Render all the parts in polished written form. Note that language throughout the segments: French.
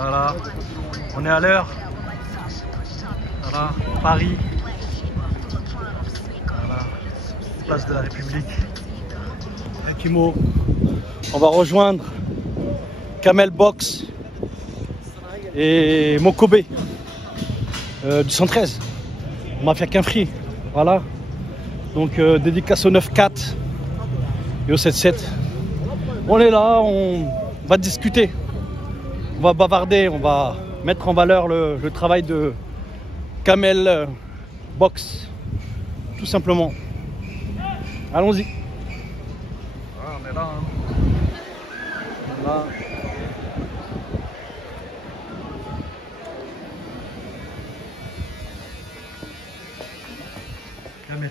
Voilà, on est à l'heure. Voilà, Paris. Voilà, place de la République. Kimo, on va rejoindre Kamel Box et Mokobe du 113. On m'a fait qu'un free. Voilà. Donc dédicace au 9-4 et au 7-7. On est là, on va discuter. On va bavarder, on va mettre en valeur le travail de Kamel Box. Tout simplement. Allons-y. Ah, on est là. Hein. On est là. Kamel,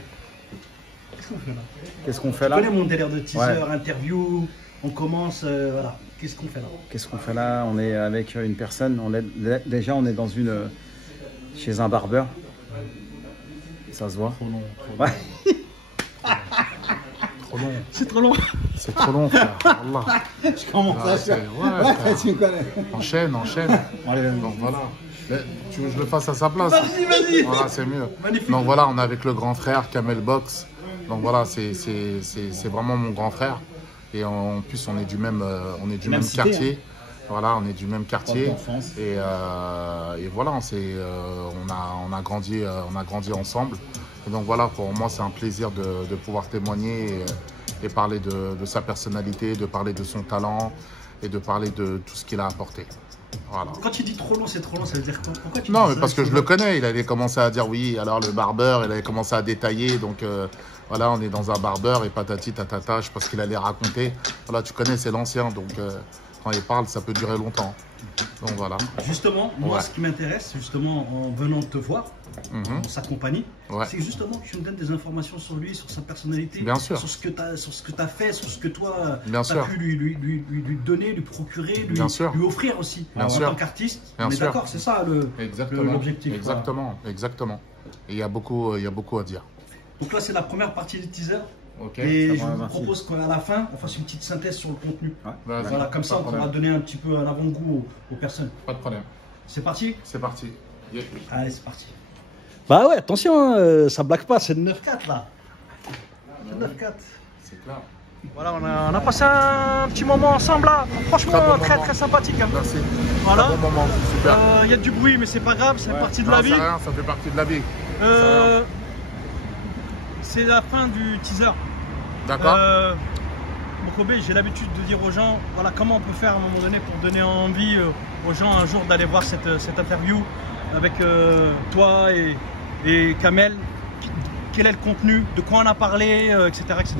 qu'est-ce qu'on fait là? Qu'est-ce qu'on fait là? Tu connais mon délire de teaser, interview, on commence, voilà. Qu'est-ce qu'on fait là? Qu'est-ce qu'on fait là? On est avec une personne, déjà on est dans chez un barbeur. Ça se voit. Trop long. Ouais. Trop long. C'est trop long. C'est trop long, frère. Allah. Je commence à faire. Ouais, tu me connais. Enchaîne. Donc voilà. Tu veux que je le fasse à sa place? Vas-y. Voilà, c'est mieux. Magnifique. Donc voilà, on est avec le grand frère Kamel Box. Donc voilà, c'est vraiment mon grand frère. Et en plus, on est du même cité, quartier. Hein. Voilà, on est du même quartier. Et voilà, on a grandi ensemble. Et donc voilà, pour moi, c'est un plaisir de pouvoir témoigner et parler de sa personnalité, de parler de son talent et de parler de tout ce qu'il a apporté. Voilà. Quand tu dis trop long, c'est trop long, ça veut dire quoi? Pourquoi tu Non, dis mais ça, parce que je le connais. Il avait commencé à dire oui, alors le barbeur, il avait commencé à détailler. Donc voilà, on est dans un barbeur et patati tatata, je pense qu'il allait raconter. Voilà, tu connais, c'est l'ancien. Donc quand il parle, ça peut durer longtemps. Donc voilà. Justement, moi, ce qui m'intéresse, justement, en venant te voir, en sa compagnie, Ouais. c'est justement que tu me donnes des informations sur lui, sur sa personnalité, Bien sûr. sur ce que tu as fait, sur ce que toi, tu Bien as sûr. pu lui donner, lui procurer, Bien sûr. lui offrir aussi. Bien en sûr. tant qu'artiste, Bien on est sûr. d'accord, c'est ça l'objectif. Exactement. Et il y a beaucoup à dire. Donc là, c'est la première partie du teaser. Ok. Et je va, vous merci. propose qu'à la fin, on fasse une petite synthèse sur le contenu. Ouais. Voilà, comme ça, on pourra donner un petit peu un avant-goût aux personnes. Pas de problème. C'est parti? C'est parti. Yeah. Allez, c'est parti. Bah ouais, attention, hein, ça blague pas, c'est le 9-4 là. C'est le 9-4. C'est clair. Voilà, on a passé un petit moment ensemble là. Franchement, Très bon moment. très sympathique. Hein. Merci. Voilà. Très bon moment, super. Il y a du bruit, mais c'est pas grave, c'est partie de Non, la c'est vie. rien, ça fait partie de la vie. C'est la fin du teaser. D'accord. Mokobe, j'ai l'habitude de dire aux gens, voilà, comment on peut faire à un moment donné pour donner envie aux gens un jour d'aller voir cette interview avec toi et Kamel. Quel est le contenu, de quoi on a parlé, etc., etc.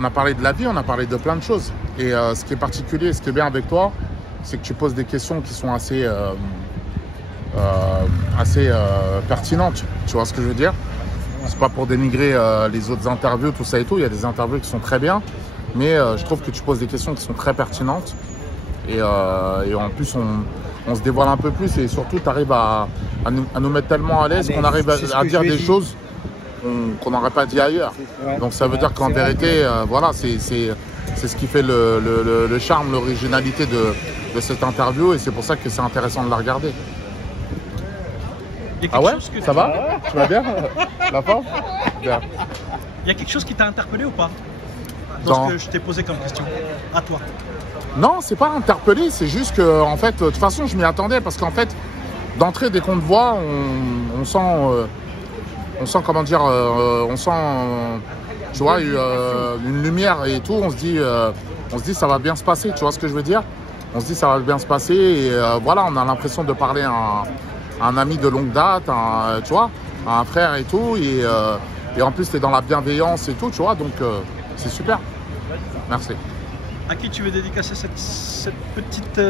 On a parlé de la vie, on a parlé de plein de choses. Et ce qui est particulier, ce qui est bien avec toi, c'est que tu poses des questions qui sont assez pertinentes. Tu vois ce que je veux dire? C'est pas pour dénigrer les autres interviews, tout ça et tout. Il y a des interviews qui sont très bien, mais je trouve que tu poses des questions qui sont très pertinentes. Et en plus, on se dévoile un peu plus et surtout, tu arrives à nous mettre tellement à l'aise qu'on arrive à dire des choses qu'on n'aurait pas dit ailleurs. Donc ça veut dire qu'en vérité, voilà, c'est ce qui fait le charme, l'originalité de cette interview et c'est pour ça que c'est intéressant de la regarder. Ah ouais? Ça va? Tu vas bien? La forme? Bien. Il y a quelque chose qui t'a interpellé ou pas dans ce que je t'ai posé comme question à toi? Non, c'est pas interpellé, c'est juste que en fait, de toute façon, je m'y attendais parce qu'en fait, d'entrée dès qu'on te voit, on sent comment dire, tu vois, une lumière et tout. On se dit ça va bien se passer. Tu vois ce que je veux dire? On se dit ça va bien se passer et voilà, on a l'impression de parler à un ami de longue date, tu vois, à un frère et tout. Et en plus, tu es dans la bienveillance et tout, tu vois, donc c'est super. Merci. À qui tu veux dédicacer cette petite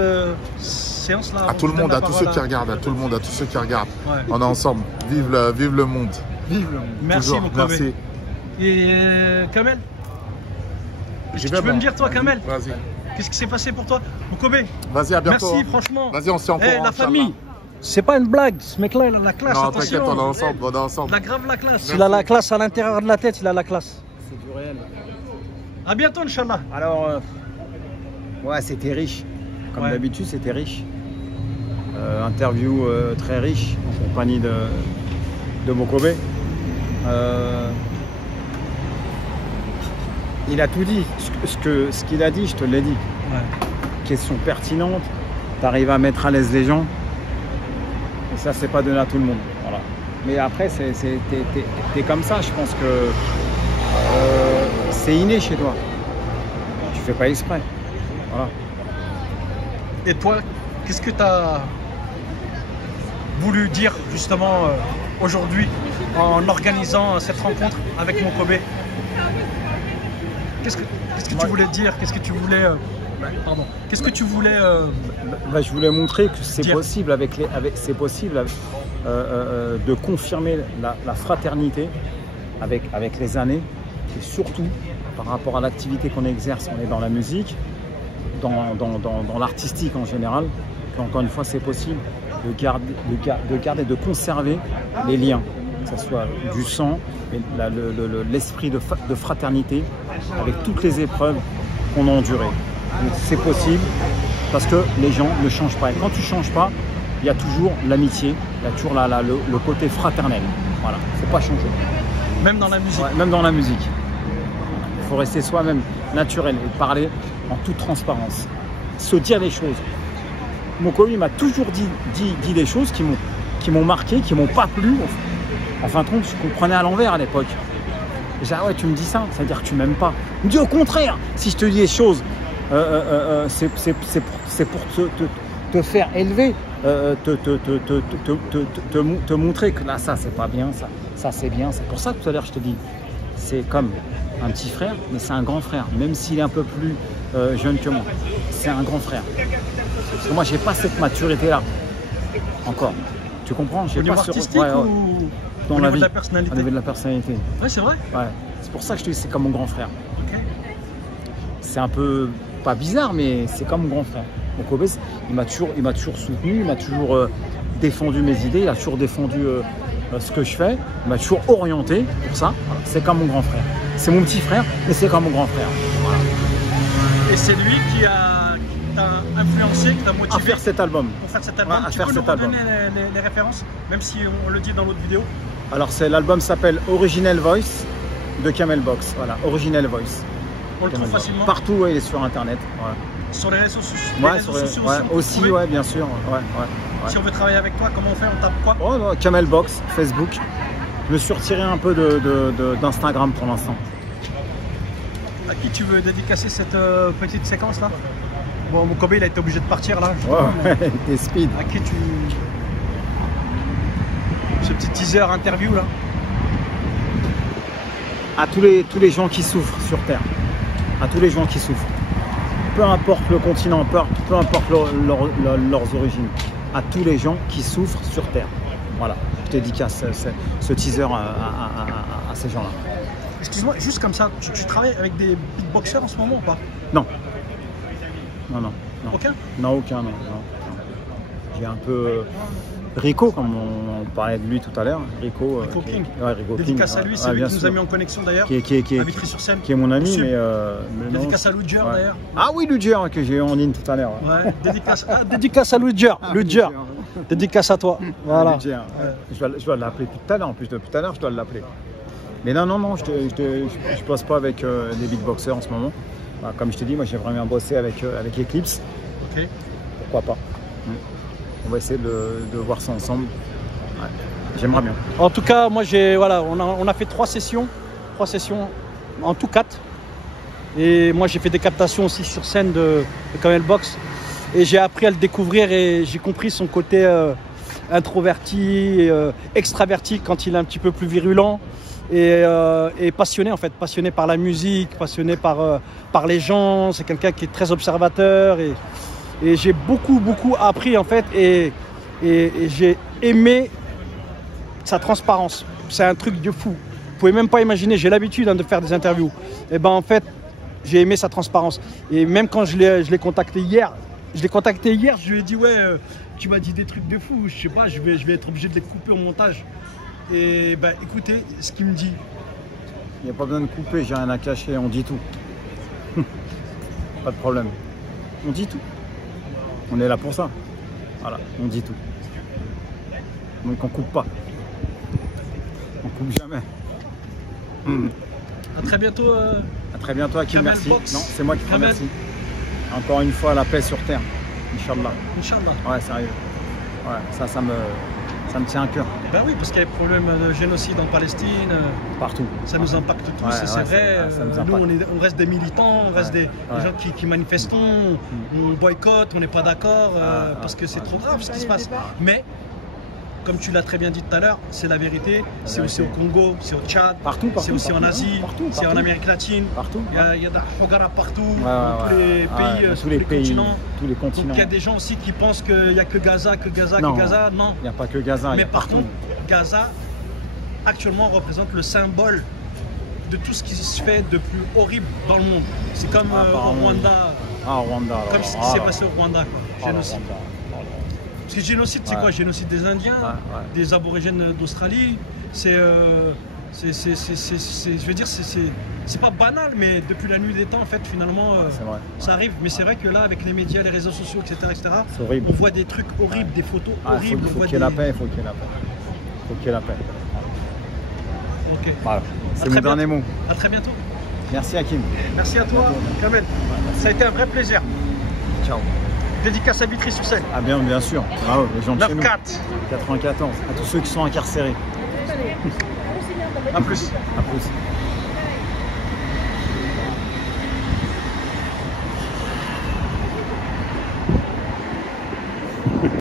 séance là? À tout le monde, à tous ceux qui regardent, à tout le monde, à tous ceux qui regardent. Ouais. On est ensemble. Vive le monde. Vive le monde. Merci, Toujours. mon Kobe. Merci. Et Kamel, J'y tu vais, peux me moi. dire toi, Kamel, Vas-y. qu'est-ce qui s'est passé pour toi, mon Kobe? Vas-y, à bientôt. Merci, hein. franchement. Vas-y, on se tient en Eh, courant. la famille, Inch'Allah. c'est pas une blague. Ce mec-là, il a la classe. Non, attention. t'inquiète, on est ensemble, on est ensemble. Il a grave la classe. Merci. Il a la classe à l'intérieur de la tête, il a la classe. C'est du réel. À bientôt, Inch'Allah. Alors, ouais, c'était riche. Comme Ouais. d'habitude, c'était riche. Interview très riche en compagnie de Mokobe. Il a tout dit. Ce qu'il a dit, je te l'ai dit. Ouais. Question pertinente. Tu arrives à mettre à l'aise les gens. Et ça, c'est pas donné à tout le monde. Voilà. Mais après, t'es comme ça. Je pense que c'est inné chez toi. Tu fais pas exprès. Voilà. Et toi, qu'est-ce que tu as voulu dire justement aujourd'hui en organisant cette rencontre avec Mokobe? Qu'est-ce que tu voulais dire? Qu'est-ce que tu voulais pardon. Qu'est-ce que tu voulais je voulais montrer que c'est dire. possible c'est possible de confirmer la fraternité avec les années, et surtout par rapport à l'activité qu'on exerce. On est dans la musique, dans l'artistique en général. Et encore une fois, c'est possible de garder, de conserver les liens, que ce soit du sang, l'esprit de fraternité, avec toutes les épreuves qu'on a endurées. C'est possible parce que les gens ne changent pas. Et quand tu ne changes pas, il y a toujours l'amitié, il y a toujours le côté fraternel. Voilà, il ne faut pas changer. même dans la musique? Ouais, même dans la musique. Il faut rester soi-même naturel et parler en toute transparence. Se dire les choses. Mokobe m'a toujours dit des choses qui m'ont marqué, qui m'ont pas plu. En fin de compte, je comprenais à l'envers à l'époque. J'ai dit, ah ouais, tu me dis ça, ça veut dire que tu m'aimes pas. Il me dit au contraire, si je te dis les choses, c'est pour te faire élever, te montrer que là, ça c'est pas bien, ça c'est bien. C'est pour ça que tout à l'heure je te dis, c'est comme un petit frère, mais c'est un grand frère, même s'il est un peu plus jeune que moi. C'est un grand frère. Parce que moi, j'ai pas cette maturité-là encore. Tu comprends? Au niveau artistique ou dans au la niveau vie, de la personnalité? au niveau de la personnalité. Ouais, c'est vrai. Ouais. C'est pour ça que je te dis, c'est comme mon grand frère. Okay. C'est un peu, pas bizarre, mais c'est comme mon grand frère. Donc Mokobe, il m'a toujours soutenu, il m'a toujours défendu mes idées, il a toujours défendu ce que je fais, il m'a toujours orienté pour ça. Voilà. C'est comme mon grand frère. C'est mon petit frère, mais c'est comme mon grand frère. Voilà. Et c'est lui qui t'a influencé, qui t'a motivé à faire cet album. Pour faire cet album. Ouais, Tu peux nous redonner les références, même si on le dit dans l'autre vidéo? Alors l'album s'appelle Original Voice de Camel Box. Voilà, Original Voice. On le trouve facilement partout, ouais, il est sur internet. Voilà. Sur les réseaux sociaux, aussi, ouais, bien sûr. Ouais. Si on veut travailler avec toi, comment on fait? On tape quoi? Oh, non, Camel Box, Facebook. Je me suis retiré un peu d'Instagram pour l'instant. À qui tu veux dédicacer cette petite séquence là? Bon, Mokobe il a été obligé de partir là. Ouais, t'es speed. À qui tu... Ce petit teaser interview là? À tous les gens qui souffrent sur Terre. À tous les gens qui souffrent. Peu importe le continent, peu importe leurs origines. À tous les gens qui souffrent sur Terre. Voilà, je dédicace ce teaser à ces gens-là. Excuse-moi, juste comme ça, tu travailles avec des beatboxers en ce moment ou pas? Non. Aucun? Non, aucun, non. J'ai un peu... Rico, comme on parlait de lui tout à l'heure. Rico King. Ouais, Rico Dédicace King. à lui, c'est lui qui nous a mis en connexion d'ailleurs. Qui est mon ami, mais dédicace à Ludger d'ailleurs. Ah oui, Ludger, que j'ai eu en ligne tout à l'heure. Ouais, dédicace à Ludger. Dédicace à toi. Voilà. Je dois l'appeler tout à l'heure, en plus de tout à l'heure, je dois l'appeler. Mais non, je bosse pas avec des beatboxers en ce moment. Bah, comme je te dis, moi j'aimerais bien bosser avec Eclipse. Ok. Pourquoi pas. On va essayer de voir ça ensemble. Ouais. J'aimerais bien. En tout cas, moi on a fait 3 sessions en tout 4. Et moi j'ai fait des captations aussi sur scène de Camel Box. Et j'ai appris à le découvrir et j'ai compris son côté introverti, extraverti quand il est un petit peu plus virulent. Et passionné en fait, passionné par la musique, passionné par les gens. C'est quelqu'un qui est très observateur et j'ai beaucoup appris en fait et j'ai aimé sa transparence. C'est un truc de fou. Vous pouvez même pas imaginer, j'ai l'habitude de faire des interviews. Et ben en fait, j'ai aimé sa transparence. Et même quand je l'ai contacté hier, je lui ai dit ouais, tu m'as dit des trucs de fou, je sais pas, je vais être obligé de les couper au montage. Et bah écoutez ce qu'il me dit. Il n'y a pas besoin de couper, j'ai rien à cacher, on dit tout. Pas de problème. On dit tout. On est là pour ça. Voilà, on dit tout. Donc on coupe pas. On coupe jamais. À très bientôt. À très bientôt, Hakim, Kamel merci. Box. Non, c'est moi qui te Kamel. remercie. Encore une fois, la paix sur terre. Inch'Allah. Inch'Allah. Ouais, sérieux. Ouais, ça me tient à cœur. Ben oui, parce qu'il y a des problèmes de génocide en Palestine. Partout. Ça nous impacte tous, Ouais, et c'est ouais, vrai. ça nous Nous, impacte. on reste des militants, on reste des gens qui manifestons, on boycotte, on n'est pas d'accord parce que c'est trop grave ce qui se passe. Mais, comme tu l'as très bien dit tout à l'heure, c'est la vérité. C'est aussi au Congo, c'est au Tchad, Partout, c'est aussi en Asie, c'est en Amérique latine. Partout. Il y a des Hogara partout, Ouais, dans tous les pays, dans sur tous les continents. tous les Donc continents. il y a des gens aussi qui pensent qu'il n'y a que Gaza, que Gaza, Non. que Gaza. Non. Il n'y a pas que Gaza. il y Mais a par partout. contre, Gaza, actuellement, représente le symbole de tout ce qui se fait de plus horrible dans le monde. C'est comme au Apparemment, Rwanda, Ah, Rwanda. comme ce qui s'est passé au Rwanda, quoi. Génocide. Parce que génocide, c'est quoi? Génocide des Indiens, des aborigènes d'Australie. Je veux dire, c'est pas banal, mais depuis la nuit des temps, en fait, finalement, C'est vrai. ça arrive. Mais c'est vrai que là, avec les médias, les réseaux sociaux, etc., C'est horrible. on voit des trucs horribles, des photos horribles. Il faut qu'il y ait la paix, il faut qu'il y ait la paix. Faut qu'il y ait la paix. Ok. Voilà. À C'est très mon dernier bientôt. mot. À très bientôt. Merci, Hakim. Merci à toi, Kamel. Ça a été un vrai plaisir. Ciao. Dédicace à Vitry-sur-Seine. Ah bien sûr. Bravo, les gens de chez nous. 9-4. 94. À tous ceux qui sont incarcérés. A plus. À plus.